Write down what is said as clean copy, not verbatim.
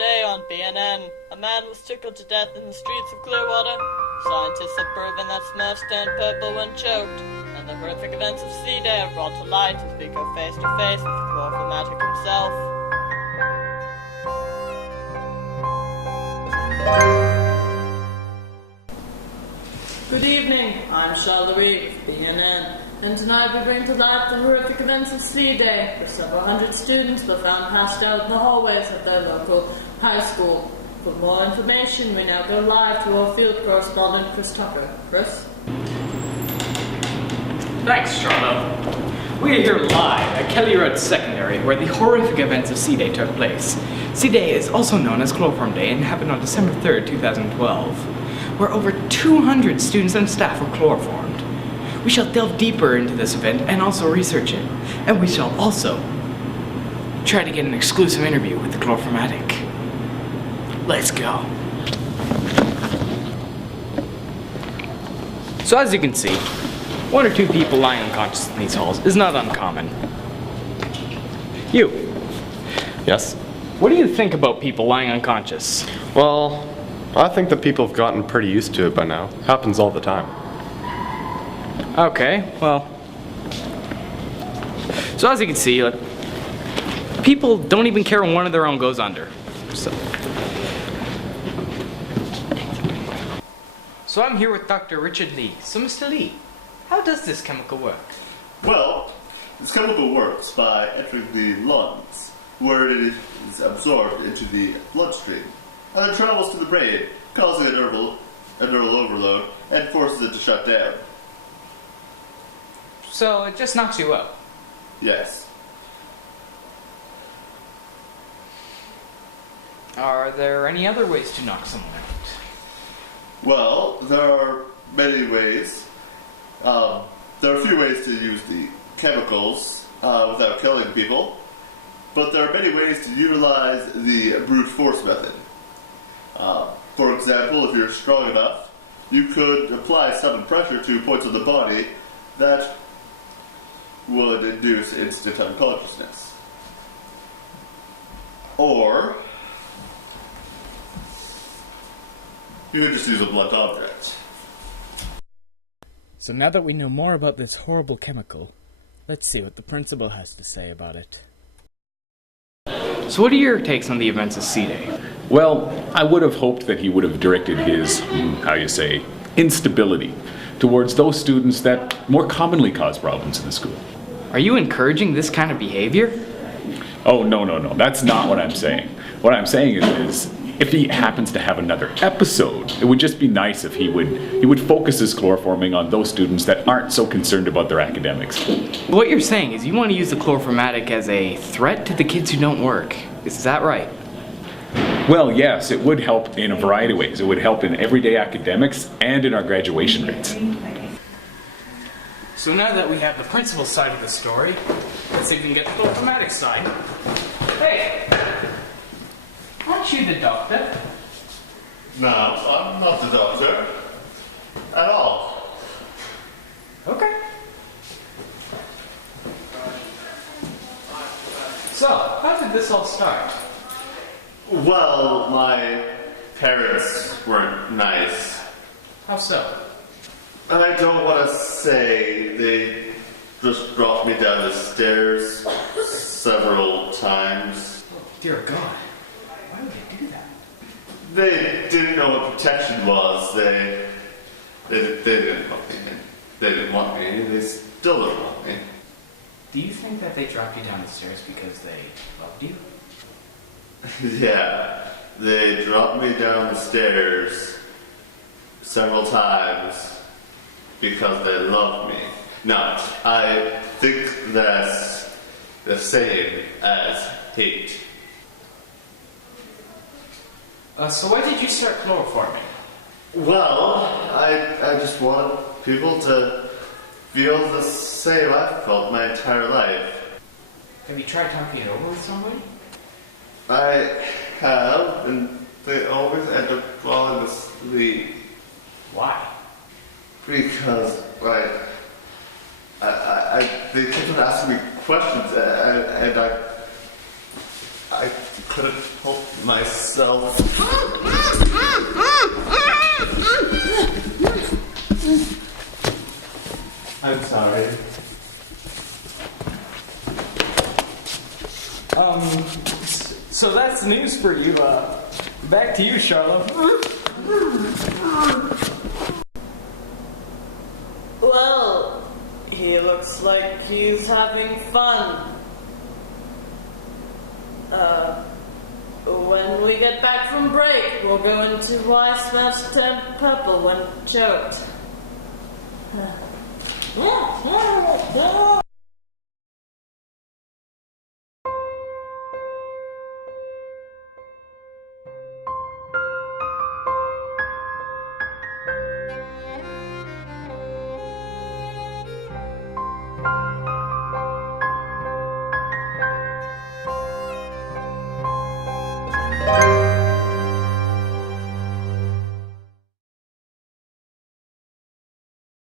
Today on BNN, a man was tickled to death in the streets of Clearwater. Scientists have proven that Smurfs turn purple when choked, and the horrific events of C-Day are brought to light as we go face to face with Chloriformatic himself. Good evening, I'm Charlotte of BNN, and tonight we bring to light the horrific events of C-Day, where several hundred students were found passed out in the hallways of their local high school. For more information, we now go live to our field correspondent, Chris Tucker. Chris? Thanks, Charlotte. We are here live at Kelly Road Secondary, where the horrific events of C-Day took place. C-Day is also known as Chloroform Day and happened on December 3rd, 2012, where over 200 students and staff were chloroformed. We shall delve deeper into this event and also research it, and we shall also try to get an exclusive interview with the Chloriformatic. Let's go. So as you can see, one or two people lying unconscious in these halls is not uncommon. You. Yes? What do you think about people lying unconscious? Well, I think that people have gotten pretty used to it by now. Happens all the time. Okay, well. So as you can see, people don't even care when one of their own goes under. So I'm here with Dr. Richard Lee. So Mr. Lee, how does this chemical work? Well, this chemical works by entering the lungs, where it is absorbed into the bloodstream, and then travels to the brain, causing a neural overload, and forces it to shut down. So it just knocks you out? Yes. Are there any other ways to knock someone out? Well, there are many ways. There are a few ways to use the chemicals without killing people, but there are many ways to utilize the brute force method. For example, if you're strong enough, you could apply sudden pressure to points of the body that would induce instant unconsciousness. Or you could just use a blunt object. So now that we know more about this horrible chemical, let's see what the principal has to say about it. So what are your takes on the events of C-Day? Well, I would have hoped that he would have directed his, instability towards those students that more commonly cause problems in the school. Are you encouraging this kind of behavior? Oh, no. That's not what I'm saying. What I'm saying is if he happens to have another episode, it would just be nice if he would focus his chloroforming on those students that aren't so concerned about their academics. What you're saying is you want to use the Chloriformatic as a threat to the kids who don't work. Is that right? Well, yes, it would help in a variety of ways. It would help in everyday academics and in our graduation rates. So now that we have the principal side of the story, let's see if we can get the Chloriformatic side. Hey! Aren't you the doctor? No, I'm not the doctor. At all. Okay. So, how did this all start? Well, my parents weren't nice. How so? I don't want to say. They just dropped me down the stairs several times. Oh, dear God. Why would they do that? They didn't know what protection was. They didn't want me. They didn't want me. They still don't want me. Do you think that they dropped you down the stairs because they loved you? Yeah, they dropped me down the stairs several times because they loved me. Now, I think that's the same as hate. So why did you start chloroforming? Well, I just want people to feel the same I felt my entire life. Have you tried talking it over with somebody? I have, and they always end up falling asleep. Why? Because, they keep on asking me questions, and I couldn't help myself. I'm sorry. So that's the news for you. Back to you, Charlotte. Well, he looks like he's having fun. When we get back from break, we'll go into why Smash turned purple when choked.